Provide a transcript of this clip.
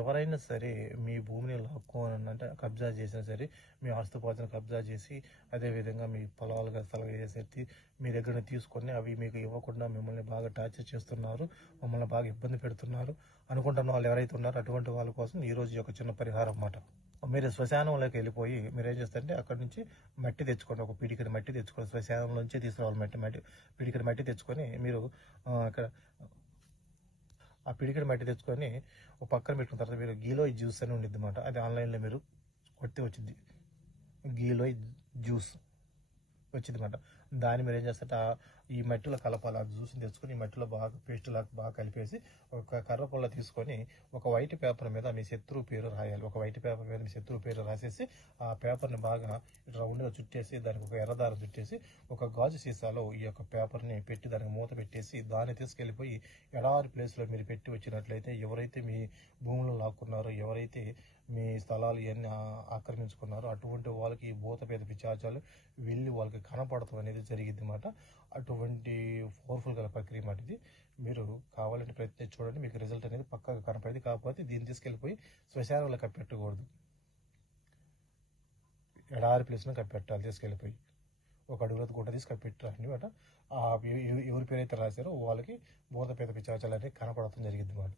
ఎవరైనా సరే మీ భూమిని లాక్కోవాలన్నా అంటే కబ్జా చేసినా సరే, మీ ఆస్తిపాస్తులను కబ్జా చేసి, అదేవిధంగా మీ పొలాలుగా చేసి మీ దగ్గర తీసుకొని అవి మీకు ఇవ్వకుండా మిమ్మల్ని బాగా టార్చర్ చేస్తున్నారు, మమ్మల్ని బాగా ఇబ్బంది పెడుతున్నారు అనుకుంటున్న వాళ్ళు ఎవరైతే ఉన్నారో అటువంటి వాళ్ళ కోసం ఈరోజు ఈ యొక్క చిన్న పరిహారం అన్నమాట. మీరు శ్మశానంలోకి వెళ్ళిపోయి మీరేం చేస్తారంటే అక్కడి నుంచి మట్టి తెచ్చుకోండి. ఒక పిడికెడు మట్టి తెచ్చుకొని శ్మశానంలోంచి తీసుకురావాలి. మట్టి పిడికెడు మట్టి తెచ్చుకొని మీరు ఇక్కడ ఆ పిడికెడు మట్టి తెచ్చుకొని ఒక పక్కన పెట్టుకున్న తర్వాత మీరు గీలోయ్ జ్యూస్ అని ఉండిద్ది అనమాట. అది ఆన్లైన్లో మీరు కొట్టి వచ్చింది. గీలోయ్ జ్యూస్ వచ్చిందన్నమాట. దాన్ని మీరు ఏం చేస్తారంటే ఈ మట్టిలో కలపాలి. ఆ జ్యూస్ని తెచ్చుకొని ఈ మట్టిలో బాగా పేస్ట్ లాగా బాగా కలిపేసి ఒక కర్రపుల్ల తీసుకొని ఒక వైట్ పేపర్ మీద మీ శత్రువు పేరు రాయాలి. ఒక వైట్ పేపర్ మీద మీ శత్రువు పేరు రాసేసి ఆ పేపర్ని బాగా రౌండ్గా చుట్టేసి దానికి ఒక ఎర్రదారం చుట్టేసి ఒక గాజు సీసాలో ఈ యొక్క పేపర్ని పెట్టి దానికి మూత పెట్టేసి దాన్ని తీసుకెళ్ళిపోయి ఎడారి ప్లేస్లో మీరు పెట్టి వచ్చినట్లయితే ఎవరైతే మీ భూములను లాక్కున్నారో, ఎవరైతే మీ స్థలాలు ఇవన్నీ ఆక్రమించుకున్నారో అటువంటి వాళ్ళకి ఈ భూతపేద పిశాచాలు వెళ్ళి వాళ్ళకి కనపడతాం అనేది జరిగింది అన్నమాట. అటువంటి పవర్ఫుల్ గల ప్రక్రియ మాట ఇది. మీరు కావాలంటే ప్రయత్నించి చూడండి, మీకు రిజల్ట్ అనేది పక్కాగా కనపడేది. కాకపోతే దీన్ని తీసుకెళ్ళిపోయి శ్మశానంలో కప్పెట్టకూడదు, ఎడారి ప్లేస్లో కప్పెట్టాలి. తీసుకెళ్ళిపోయి ఒక అడుగుల గుంట తీసి కప్పెట్టాలి అనమాట. ఎవరి పేరైతే రాశారో వాళ్ళకి భూతపేద పిశాచాలు అనేది కనపడటం జరిగింది అన్నమాట.